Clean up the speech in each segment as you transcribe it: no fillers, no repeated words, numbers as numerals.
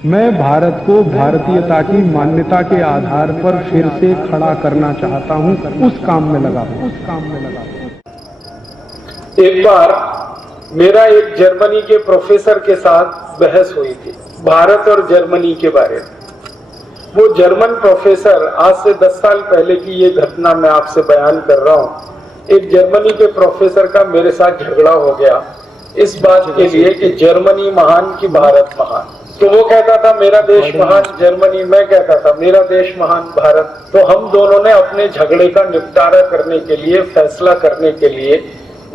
मैं भारत को भारतीयता की मान्यता के आधार पर फिर से खड़ा करना चाहता हूं, उस काम में लगा हूं। एक बार मेरा एक जर्मनी के प्रोफेसर के साथ बहस हुई थी भारत और जर्मनी के बारे में। वो जर्मन प्रोफेसर, आज से 10 साल पहले की ये घटना मैं आपसे बयान कर रहा हूँ। एक जर्मनी के प्रोफेसर का मेरे साथ झगड़ा हो गया इस बात के लिए कि जर्मनी महान कि भारत महान। तो वो कहता था मेरा देश महान जर्मनी, मैं कहता था मेरा देश महान भारत। तो हम दोनों ने अपने झगड़े का निपटारा करने के लिए, फैसला करने के लिए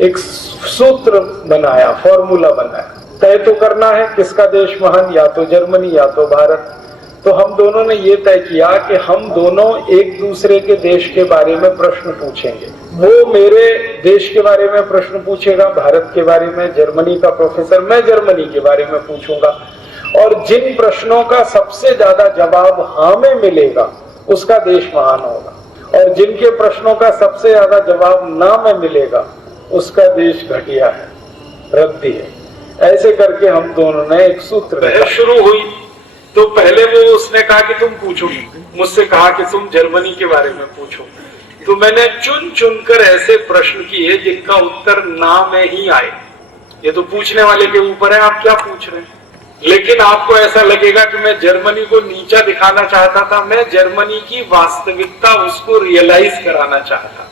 एक सूत्र बनाया, फॉर्मूला बनाया। तय तो करना है किसका देश महान, या तो जर्मनी या तो भारत। तो हम दोनों ने ये तय किया कि हम दोनों एक दूसरे के देश के बारे में प्रश्न पूछेंगे। वो मेरे देश के बारे में प्रश्न पूछेगा, भारत के बारे में, जर्मनी का प्रोफेसर, मैं जर्मनी के बारे में पूछूंगा। और जिन प्रश्नों का सबसे ज्यादा जवाब हाँ में मिलेगा उसका देश महान होगा, और जिनके प्रश्नों का सबसे ज्यादा जवाब ना में मिलेगा उसका देश घटिया है, रद्दी है। ऐसे करके हम दोनों ने एक सूत्र, बहस शुरू हुई। तो पहले वो उसने कहा कि तुम पूछो, मुझसे कहा कि तुम जर्मनी के बारे में पूछो। तो मैंने चुन चुनकर ऐसे प्रश्न किए जिनका उत्तर ना में ही आए। ये तो पूछने वाले के ऊपर है, आप क्या पूछ रहे हैं। लेकिन आपको ऐसा लगेगा कि मैं जर्मनी को नीचा दिखाना चाहता था, मैं जर्मनी की वास्तविकता उसको रियलाइज कराना चाहता।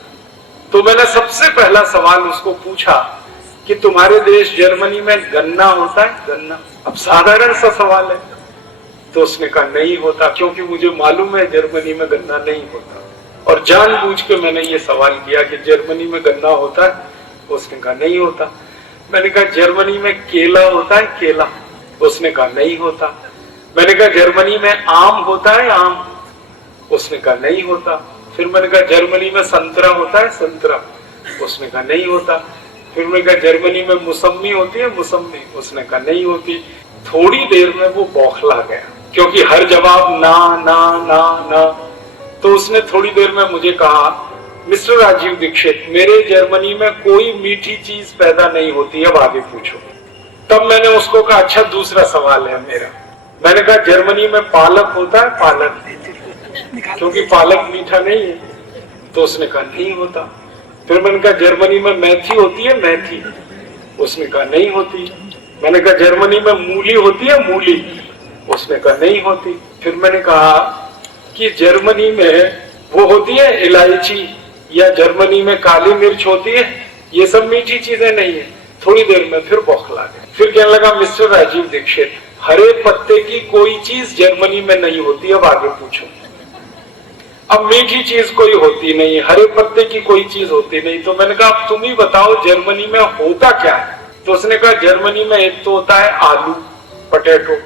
तो मैंने सबसे पहला सवाल उसको पूछा कि तुम्हारे देश जर्मनी में गन्ना होता है? गन्ना, अब साधारण सा सवाल है। तो उसने कहा नहीं होता, क्योंकि मुझे मालूम है जर्मनी में गन्ना नहीं होता। और जानबूझ के मैंने ये सवाल किया कि जर्मनी में गन्ना होता है? उसने कहा नहीं होता। मैंने कहा जर्मनी में केला होता है? केला। उसने कहा नहीं होता। मैंने कहा जर्मनी में आम होता है? आम। उसने कहा नहीं होता। फिर मैंने कहा जर्मनी में संतरा होता है? संतरा। उसने कहा नहीं होता। फिर मैंने कहा जर्मनी में मौसम्मी होती है? मौसम्मी। उसने कहा नहीं होती। थोड़ी देर में वो बौखला गया, क्योंकि हर जवाब ना ना ना ना। तो उसने थोड़ी देर में मुझे कहा, मिस्टर राजीव दीक्षित, मेरे जर्मनी में कोई मीठी चीज पैदा नहीं होती, अब आगे पूछो। तब मैंने उसको कहा अच्छा दूसरा सवाल है मेरा। मैंने कहा जर्मनी में पालक होता है? पालक, क्योंकि पालक मीठा नहीं है। तो उसने कहा नहीं होता। फिर मैंने कहा जर्मनी में मेथी होती है? मेथी। उसने कहा नहीं होती। मैंने कहा जर्मनी में मूली होती है? मूली। उसने कहा नहीं होती। फिर मैंने कहा कि जर्मनी में वो होती है इलायची, या जर्मनी में काली मिर्च होती है? ये सब मीठी चीजें नहीं है। थोड़ी देर में फिर बौखला गया। फिर कहने लगा मिस्टर राजीव दीक्षित, हरे पत्ते की कोई चीज जर्मनी में नहीं होती, अब आगे पूछो। अब मीठी चीज कोई होती नहीं, हरे पत्ते की कोई चीज होती नहीं। तो मैंने कहा अब तुम ही बताओ जर्मनी में होता क्या है। तो उसने कहा जर्मनी में एक तो होता है आलू, पोटैटो,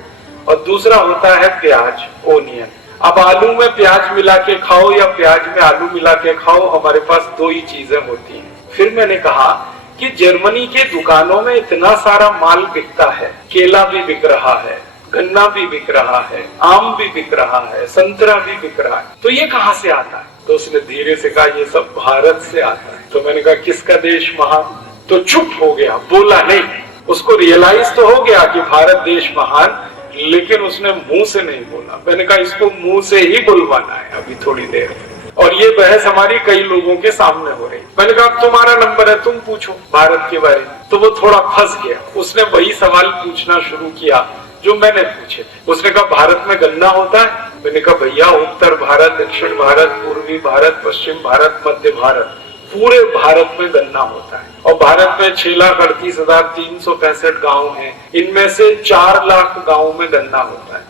और दूसरा होता है प्याज, ओनियन। अब आलू में प्याज मिला के खाओ या प्याज में आलू मिला के खाओ, हमारे पास दो ही चीजें होती हैं। फिर मैंने कहा कि जर्मनी के दुकानों में इतना सारा माल बिकता है, केला भी बिक रहा है, गन्ना भी बिक रहा है, आम भी बिक रहा है, संतरा भी बिक रहा है, तो ये कहां से आता है। तो उसने धीरे से कहा ये सब भारत से आता है। तो मैंने कहा किसका देश महान। तो चुप हो गया, बोला नहीं। उसको रियलाइज तो हो गया कि भारत देश महान, लेकिन उसने मुंह से नहीं बोला। मैंने कहा इसको मुंह से ही बुलवाना है अभी थोड़ी देर। और ये बहस हमारी कई लोगों के सामने हो रही। मैंने कहा तुम्हारा नंबर है, तुम पूछो भारत के बारे में। तो वो थोड़ा फंस गया, उसने वही सवाल पूछना शुरू किया जो मैंने पूछे। उसने कहा भारत में गन्ना होता है? मैंने कहा भैया उत्तर भारत, दक्षिण भारत, पूर्वी भारत, पश्चिम भारत, मध्य भारत, पूरे भारत में गन्ना होता है। और भारत में 6,38,365 गांव हैं, इनमें से 4 लाख गांव में गन्ना होता है।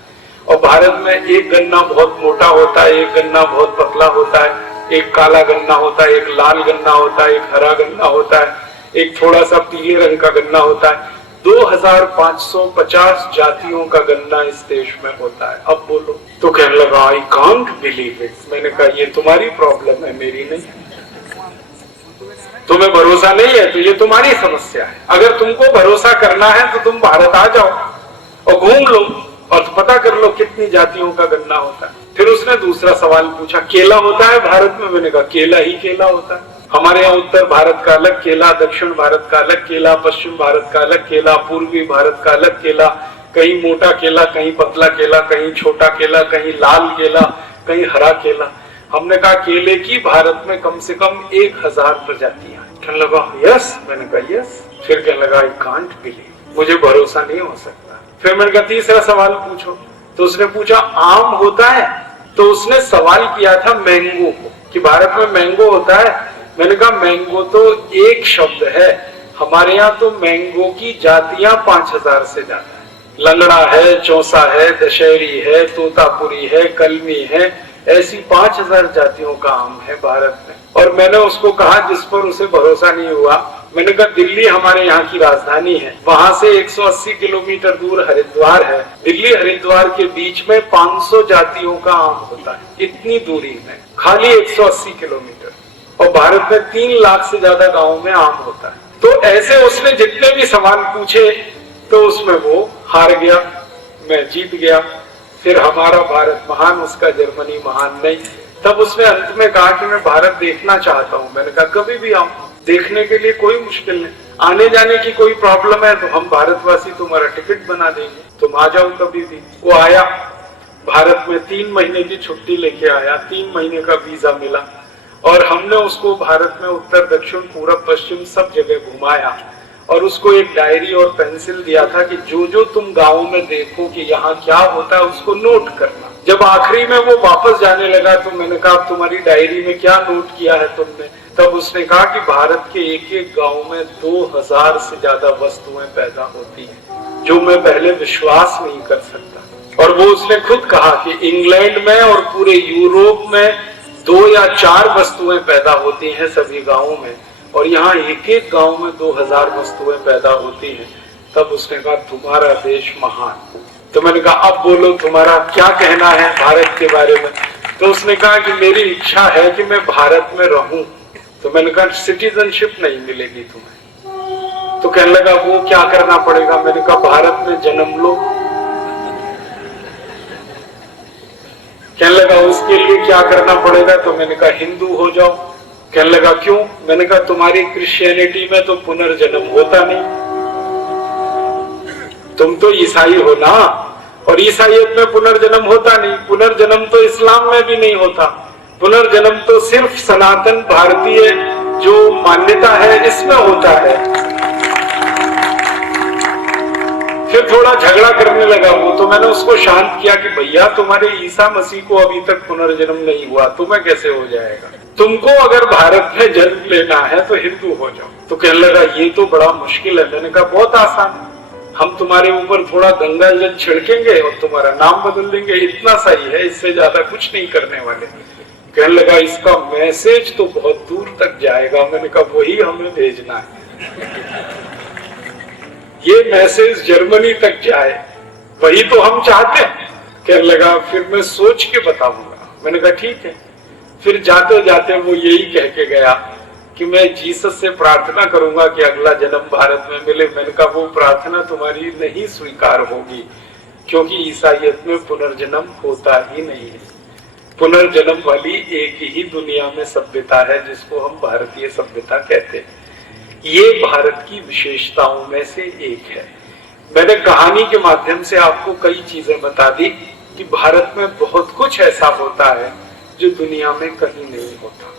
और भारत में एक गन्ना बहुत मोटा होता है, एक गन्ना बहुत पतला होता है, एक काला गन्ना होता है, एक लाल गन्ना होता है, एक हरा गन्ना होता है, एक थोड़ा सा पीले रंग का गन्ना होता है। 2550 जातियों का गन्ना इस देश में होता है। अब बोलो। तो कहने लगा आई कांट बिलीव इट। मैंने कहा ये तुम्हारी प्रॉब्लम है, मेरी नहीं। तुम्हें भरोसा नहीं है तो ये तुम्हारी समस्या है। अगर तुमको भरोसा करना है तो तुम भारत आ जाओ और घूम लो और पता कर लो कितनी जातियों का गन्ना होता है। फिर उसने दूसरा सवाल पूछा केला होता है भारत में? मैंने कहा केला ही केला होता है। हमारे यहाँ उत्तर भारत का अलग केला, दक्षिण भारत का अलग केला, पश्चिम भारत का अलग केला, पूर्वी भारत का अलग केला, कहीं मोटा केला, कहीं पतला केला, कहीं छोटा केला, कहीं लाल केला, कहीं हरा केला। हमने कहा केले की भारत में कम से कम 1000 प्रजातियां। कहने लगा यस, मैंने कहा यस। फिर कहने लगा आई कांट बिलीव, मुझे भरोसा नहीं हो सकता। फिर मैंने कहा तीसरा सवाल पूछो। तो उसने पूछा आम होता है? तो उसने सवाल किया था मैंगो को, कि भारत में मैंगो होता है? मैंने कहा मैंगो तो एक शब्द है, हमारे यहाँ तो मैंगो की जातियां 5000 से ज्यादा है। लंगड़ा है, चौसा है, दशहरी है, तोतापुरी है, कलमी है, ऐसी 5000 जातियों का आम है भारत में। और मैंने उसको कहा, जिस पर उसे भरोसा नहीं हुआ, मैंने कहा दिल्ली हमारे यहाँ की राजधानी है, वहां से 180 किलोमीटर दूर हरिद्वार है, दिल्ली हरिद्वार के बीच में 500 जातियों का आम होता है, इतनी दूरी में, खाली 180 किलोमीटर, और भारत में 3 लाख से ज्यादा गाँव में आम होता है। तो ऐसे उसने जितने भी सवाल पूछे तो उसमें वो हार गया, मैं जीत गया। फिर हमारा भारत महान, उसका जर्मनी महान नहीं। तब उसने अंत में कहा कि मैं भारत देखना चाहता हूँ। मैंने कहा कभी भी आओ, देखने के लिए कोई मुश्किल नहीं, आने जाने की कोई प्रॉब्लम है तो हम भारतवासी तुम्हारा टिकट बना देंगे, तुम आ जाओ कभी भी। वो आया, भारत में 3 महीने की छुट्टी लेके आया, 3 महीने का वीजा मिला, और हमने उसको भारत में उत्तर दक्षिण पूरब पश्चिम सब जगह घुमाया, और उसको एक डायरी और पेंसिल दिया था कि जो जो तुम गाँव में देखो कि यहाँ क्या होता है उसको नोट करना। जब आखिरी में वो वापस जाने लगा तो मैंने कहा तुम्हारी डायरी में क्या नोट किया है तुमने? तब उसने कहा कि भारत के एक एक गांव में 2000 से ज्यादा वस्तुएं पैदा होती हैं, जो मैं पहले विश्वास नहीं कर सकता। और वो उसने खुद कहा कि इंग्लैंड में और पूरे यूरोप में 2 या 4 वस्तुएं पैदा होती हैं सभी गाँवों में, और यहाँ एक एक गांव में 2000 वस्तुएं पैदा होती हैं। तब उसने कहा तुम्हारा देश महान। तो मैंने कहा अब बोलो तुम्हारा क्या कहना है भारत के बारे में? तो उसने कहा कि मेरी इच्छा है कि मैं भारत में रहूं। तो मैंने कहा सिटीजनशिप नहीं मिलेगी तुम्हें। तो कहने लगा वो क्या करना पड़ेगा? मैंने कहा भारत में जन्म लो। कहने लगा उसके लिए क्या करना पड़ेगा? तो मैंने कहा हिंदू हो जाओ। कहने लगा क्यों? मैंने कहा तुम्हारी क्रिश्चियनिटी में तो पुनर्जन्म होता नहीं, तुम तो ईसाई हो ना, और ईसाइयत में पुनर्जन्म होता नहीं। पुनर्जन्म तो इस्लाम में भी नहीं होता, पुनर्जन्म तो सिर्फ सनातन भारतीय जो मान्यता है इसमें होता है। फिर थोड़ा झगड़ा करने लगा वो, तो मैंने उसको शांत किया कि भैया तुम्हारे ईसा मसीह को अभी तक पुनर्जन्म नहीं हुआ, तुम्हें कैसे हो जाएगा? तुमको अगर भारत में जन्म लेना है तो हिंदू हो जाओ। तो कहने लगा ये तो बड़ा मुश्किल है। मैंने कहा बहुत आसान है, हम तुम्हारे ऊपर थोड़ा गंगा जल छिड़केंगे और तुम्हारा नाम बदल देंगे, इतना सही है, इससे ज्यादा कुछ नहीं करने वाले। कहने लगा इसका मैसेज तो बहुत दूर तक जाएगा। मैंने कहा वही हमें भेजना है, ये मैसेज जर्मनी तक जाए, वही तो हम चाहते हैं। कहने लगा फिर मैं सोच के बताऊंगा। मैंने कहा ठीक है। फिर जाते जाते वो यही कह के गया कि मैं जीसस से प्रार्थना करूंगा कि अगला जन्म भारत में मिले। मैंने कहा वो प्रार्थना तुम्हारी नहीं स्वीकार होगी, क्योंकि ईसाइयत में पुनर्जन्म होता ही नहीं है। पुनर्जन्म वाली एक ही दुनिया में सभ्यता है जिसको हम भारतीय सभ्यता कहते हैं। ये भारत की विशेषताओं में से एक है। मैंने कहानी के माध्यम से आपको कई चीजें बता दी कि भारत में बहुत कुछ ऐसा होता है जो दुनिया में कहीं नहीं होता।